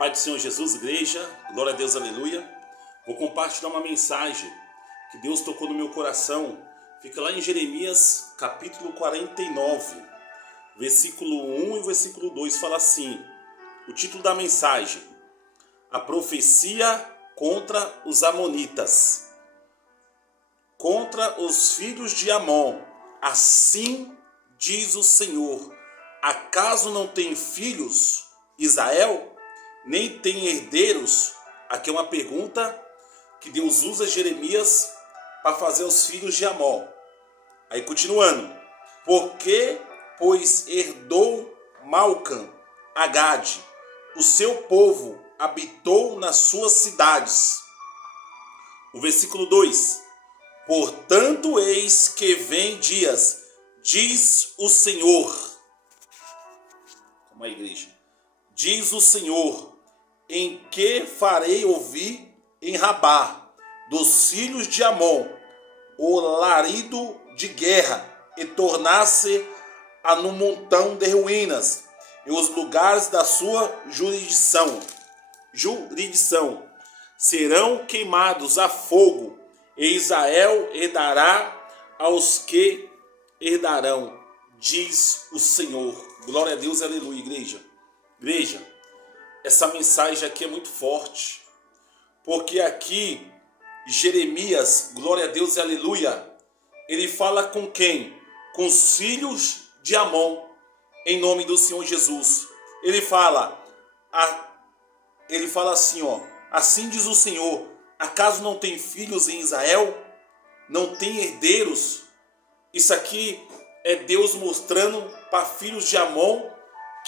Pai do Senhor Jesus, igreja, glória a Deus, aleluia. Vou compartilhar uma mensagem que Deus tocou no meu coração. Fica lá em Jeremias, capítulo 49, versículo 1 e versículo 2, fala assim, o título da mensagem: a profecia contra os amonitas, contra os filhos de Amon. Assim diz o Senhor: acaso não tem filhos Israel? Nem tem herdeiros? Aqui é uma pergunta que Deus usa Jeremias para fazer aos filhos de Amon. Aí continuando: porque, pois, herdou Malcã a Gade, o seu povo habitou nas suas cidades. O versículo 2: portanto, eis que vem dias, diz o Senhor. Como a igreja. Diz o Senhor, em que farei ouvir em Rabá, dos filhos de Amon, o larido de guerra, e tornar-se a num montão de ruínas, e os lugares da sua jurisdição serão queimados a fogo, e Israel herdará aos que herdarão, diz o Senhor. Glória a Deus, aleluia, igreja. Igreja, essa mensagem aqui é muito forte, porque aqui Jeremias, glória a Deus e aleluia, ele fala com quem? Com os filhos de Amon, em nome do Senhor Jesus. Ele fala assim, assim diz o Senhor: acaso não tem filhos em Israel? Não tem herdeiros? Isso aqui é Deus mostrando para filhos de Amon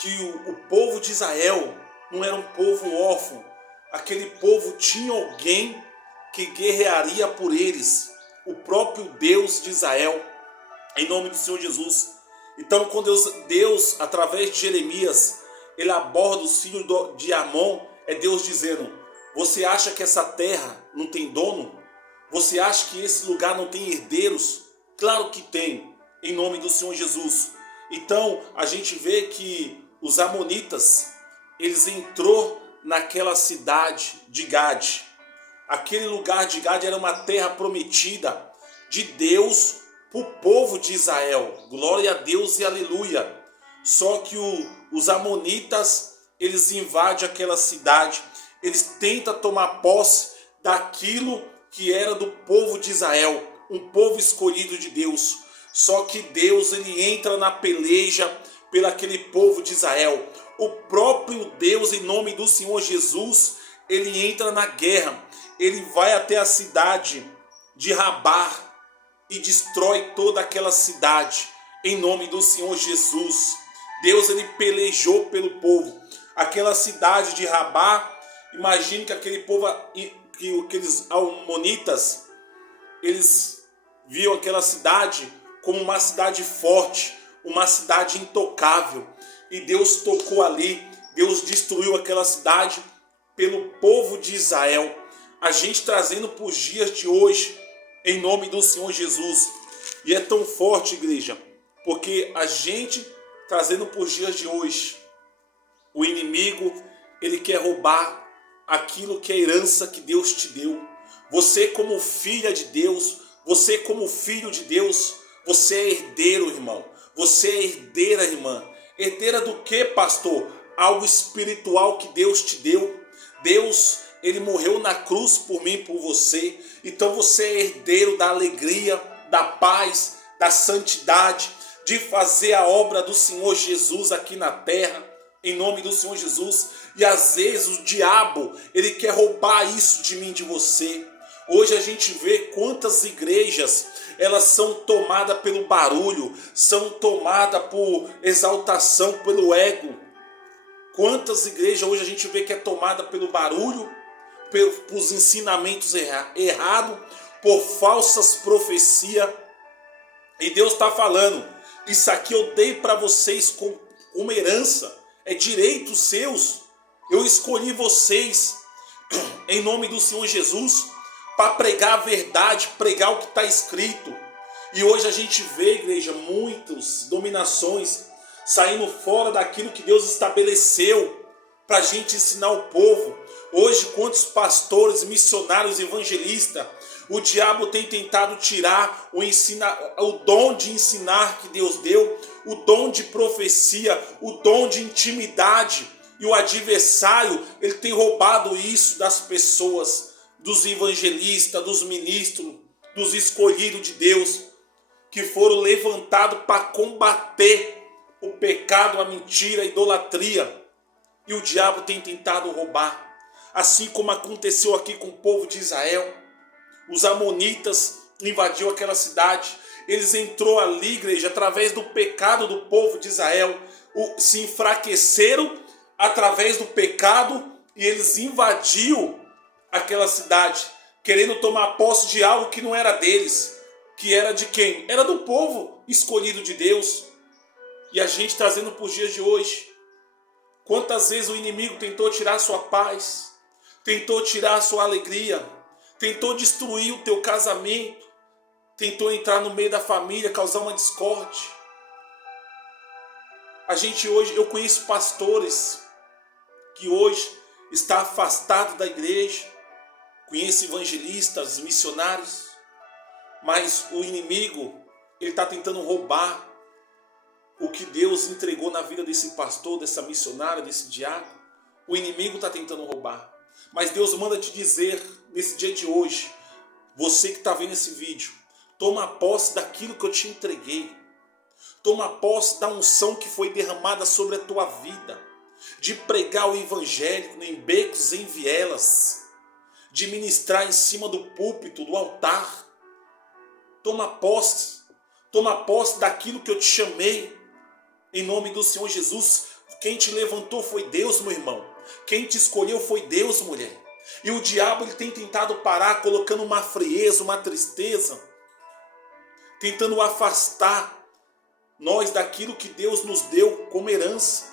que o povo de Israel não era um povo órfão. Aquele povo tinha alguém que guerrearia por eles, o próprio Deus de Israel, em nome do Senhor Jesus. Então, quando Deus, através de Jeremias, ele aborda os filhos de Amon, é Deus dizendo: você acha que essa terra não tem dono? Você acha que esse lugar não tem herdeiros? Claro que tem, em nome do Senhor Jesus. Então, a gente vê que os amonitas, eles entrou naquela cidade de Gade. Aquele lugar de Gade era uma terra prometida de Deus para o povo de Israel. Glória a Deus e aleluia. Só que os amonitas, eles invadem aquela cidade. Eles tentam tomar posse daquilo que era do povo de Israel, um povo escolhido de Deus. Só que Deus, ele entra na peleja pelo aquele povo de Israel. O próprio Deus, em nome do Senhor Jesus, ele entra na guerra. Ele vai até a cidade de Rabá e destrói toda aquela cidade, em nome do Senhor Jesus. Deus, ele pelejou pelo povo. Aquela cidade de Rabá, imagine que aquele povo, que aqueles amonitas, eles viam aquela cidade como uma cidade forte, uma cidade intocável. E Deus tocou ali, Deus destruiu aquela cidade pelo povo de Israel. A gente trazendo para os dias de hoje, em nome do Senhor Jesus. E é tão forte, igreja, porque a gente trazendo para os dias de hoje, o inimigo, ele quer roubar aquilo que é a herança que Deus te deu. Você, como filha de Deus, você, como filho de Deus, você é herdeiro, irmão. Você é herdeira, irmã. Herdeira do que, pastor? Algo espiritual que Deus te deu. Deus, ele morreu na cruz por mim e por você. Então você é herdeiro da alegria, da paz, da santidade, de fazer a obra do Senhor Jesus aqui na terra, em nome do Senhor Jesus. E às vezes o diabo, ele quer roubar isso de mim, de você. Hoje a gente vê quantas igrejas, elas são tomadas pelo barulho, são tomadas por exaltação, pelo ego. Quantas igrejas hoje a gente vê que é tomada pelo barulho, pelos ensinamentos errados, por falsas profecias. E Deus está falando: isso aqui eu dei para vocês como uma herança, é direitos seus. Eu escolhi vocês, em nome do Senhor Jesus, para pregar a verdade, pregar o que está escrito. E hoje a gente vê, igreja, muitas dominações saindo fora daquilo que Deus estabeleceu para a gente ensinar o povo. Hoje, quantos pastores, missionários, evangelistas, o diabo tem tentado tirar o dom de ensinar que Deus deu, o dom de profecia, o dom de intimidade. E o adversário, ele tem roubado isso das pessoas, dos evangelistas, dos ministros, dos escolhidos de Deus, que foram levantados para combater o pecado, a mentira, a idolatria. E o diabo tem tentado roubar. Assim como aconteceu aqui com o povo de Israel. Os amonitas invadiu aquela cidade. Eles entrou ali, igreja, através do pecado do povo de Israel. Se enfraqueceram através do pecado e eles invadiu aquela cidade, querendo tomar posse de algo que não era deles. Que era de quem? Era do povo escolhido de Deus. E a gente trazendo para os dias de hoje. Quantas vezes o inimigo tentou tirar a sua paz, tentou tirar a sua alegria, tentou destruir o teu casamento, tentou entrar no meio da família, causar uma discórdia. A gente hoje, eu conheço pastores que hoje estão afastados da igreja, conheço evangelistas, missionários, mas o inimigo, ele está tentando roubar o que Deus entregou na vida desse pastor, dessa missionária, desse diácono. O inimigo está tentando roubar. Mas Deus manda te dizer, nesse dia de hoje, você que está vendo esse vídeo, toma posse daquilo que eu te entreguei. Toma posse da unção que foi derramada sobre a tua vida. De pregar o evangelho em becos, em vielas. De ministrar em cima do púlpito, do altar. Toma posse daquilo que eu te chamei. Em nome do Senhor Jesus. Quem te levantou foi Deus, meu irmão. Quem te escolheu foi Deus, mulher. E o diabo, ele tem tentado parar, colocando uma frieza, uma tristeza, tentando afastar nós daquilo que Deus nos deu como herança.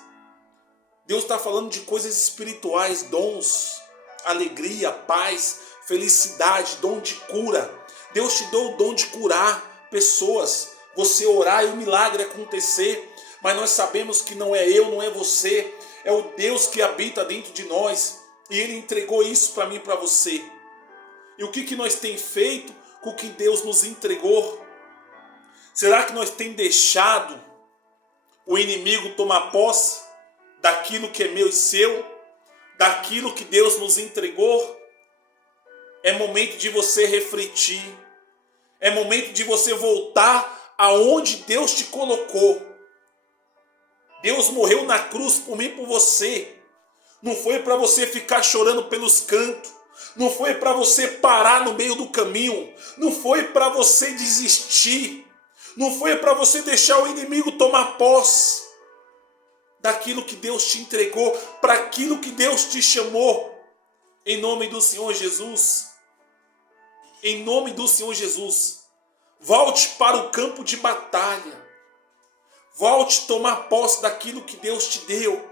Deus está falando de coisas espirituais, dons, alegria, paz, felicidade, dom de cura. Deus te deu o dom de curar pessoas, você orar e o milagre acontecer. Mas nós sabemos que não é eu, não é você, é o Deus que habita dentro de nós. E Ele entregou isso para mim e para você. E o que nós temos feito com o que Deus nos entregou? Será que nós temos deixado o inimigo tomar posse daquilo que é meu e seu? Daquilo que Deus nos entregou? É momento de você refletir. É momento de você voltar aonde Deus te colocou. Deus morreu na cruz por mim e por você. Não foi para você ficar chorando pelos cantos. Não foi para você parar no meio do caminho. Não foi para você desistir. Não foi para você deixar o inimigo tomar posse daquilo que Deus te entregou, para aquilo que Deus te chamou. Em nome do Senhor Jesus. Em nome do Senhor Jesus. Volte para o campo de batalha. Volte a tomar posse daquilo que Deus te deu.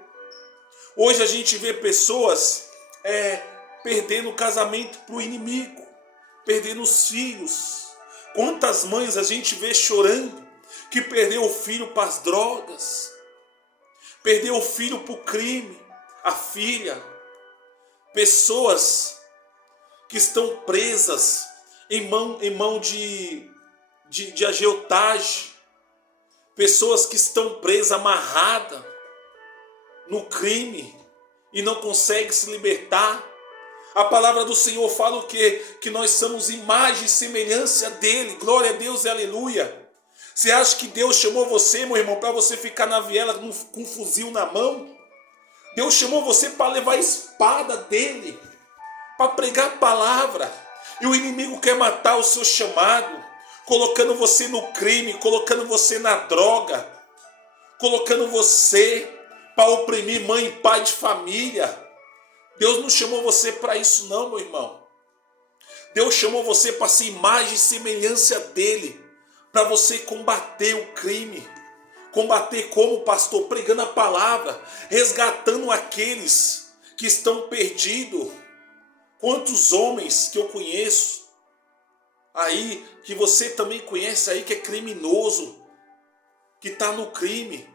Hoje a gente vê pessoas perdendo o casamento para o inimigo, perdendo os filhos. Quantas mães a gente vê chorando que perdeu o filho para as drogas, perdeu o filho para o crime, a filha. Pessoas que estão presas em mão de agiotagem. Pessoas que estão presas, amarradas no crime e não conseguem se libertar. A palavra do Senhor fala o quê? Que nós somos imagem e semelhança dele. Glória a Deus e aleluia. Você acha que Deus chamou você, meu irmão, para você ficar na viela com um fuzil na mão? Deus chamou você para levar a espada dele, para pregar a palavra. E o inimigo quer matar o seu chamado, colocando você no crime, colocando você na droga, colocando você para oprimir mãe e pai de família. Deus não chamou você para isso não, meu irmão. Deus chamou você para ser imagem e semelhança dele, para você combater o crime. Combater como, pastor? Pregando a palavra, resgatando aqueles que estão perdidos. Quantos homens que eu conheço aí, que você também conhece aí, que é criminoso, que está no crime,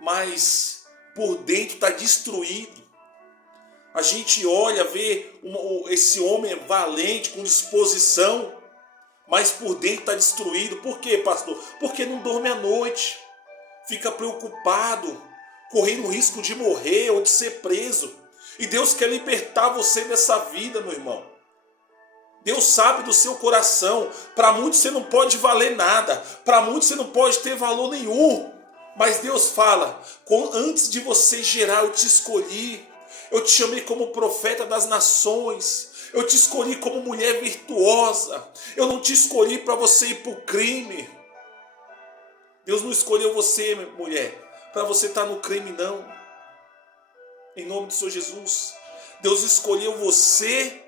mas por dentro está destruído. A gente olha, vê esse homem valente, com disposição, mas por dentro está destruído. Por quê, pastor? Porque não dorme à noite, fica preocupado, correndo o risco de morrer ou de ser preso. E Deus quer libertar você dessa vida, meu irmão. Deus sabe do seu coração. Para muitos você não pode valer nada, para muitos você não pode ter valor nenhum. Mas Deus fala, antes de você gerar, eu te escolhi. Eu te chamei como profeta das nações. Eu te escolhi como mulher virtuosa. Eu não te escolhi para você ir para o crime. Deus não escolheu você, mulher, para você estar no crime, não. Em nome do Senhor Jesus. Deus escolheu você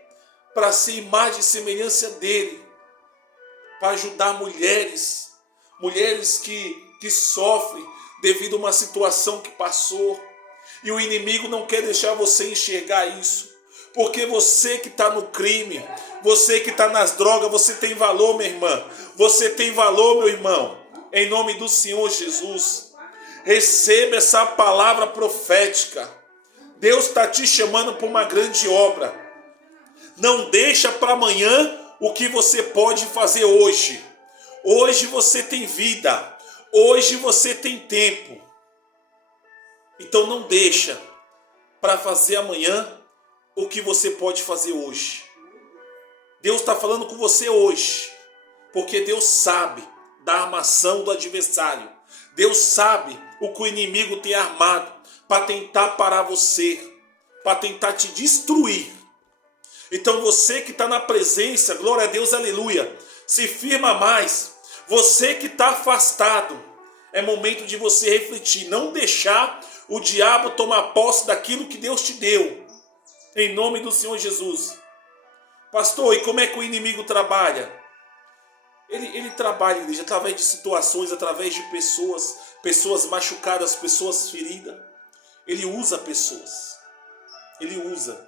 para ser imagem e semelhança dele. Para ajudar mulheres. Mulheres que sofrem devido a uma situação que passou. E o inimigo não quer deixar você enxergar isso. Porque você que está no crime, você que está nas drogas, você tem valor, minha irmã. Você tem valor, meu irmão. Em nome do Senhor Jesus. Receba essa palavra profética. Deus está te chamando para uma grande obra. Não deixa para amanhã o que você pode fazer hoje. Hoje você tem vida. Hoje você tem tempo. Então não deixa para fazer amanhã o que você pode fazer hoje. Deus está falando com você hoje, porque Deus sabe da armação do adversário. Deus sabe o que o inimigo tem armado para tentar parar você, para tentar te destruir. Então você que está na presença, glória a Deus, aleluia, se firma mais. Você que está afastado, é momento de você refletir, não deixar o diabo tomar posse daquilo que Deus te deu. Em nome do Senhor Jesus. Pastor, e como é que o inimigo trabalha? Ele trabalha, igreja, através de situações, através de pessoas machucadas, pessoas feridas. Ele usa pessoas. Ele usa.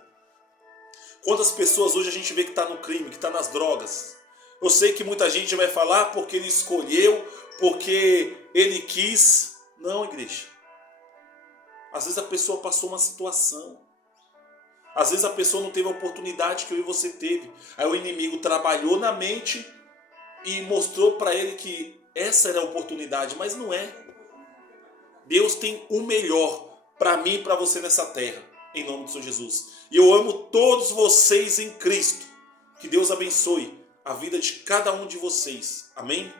Quantas pessoas hoje a gente vê que está no crime, que está nas drogas? Eu sei que muita gente vai falar porque ele escolheu, porque ele quis. Não, igreja. Às vezes a pessoa passou uma situação. Às vezes a pessoa não teve a oportunidade que eu e você teve. Aí o inimigo trabalhou na mente e mostrou para ele que essa era a oportunidade, mas não é. Deus tem o melhor para mim e para você nessa terra, em nome do Senhor Jesus. E eu amo todos vocês em Cristo. Que Deus abençoe a vida de cada um de vocês. Amém?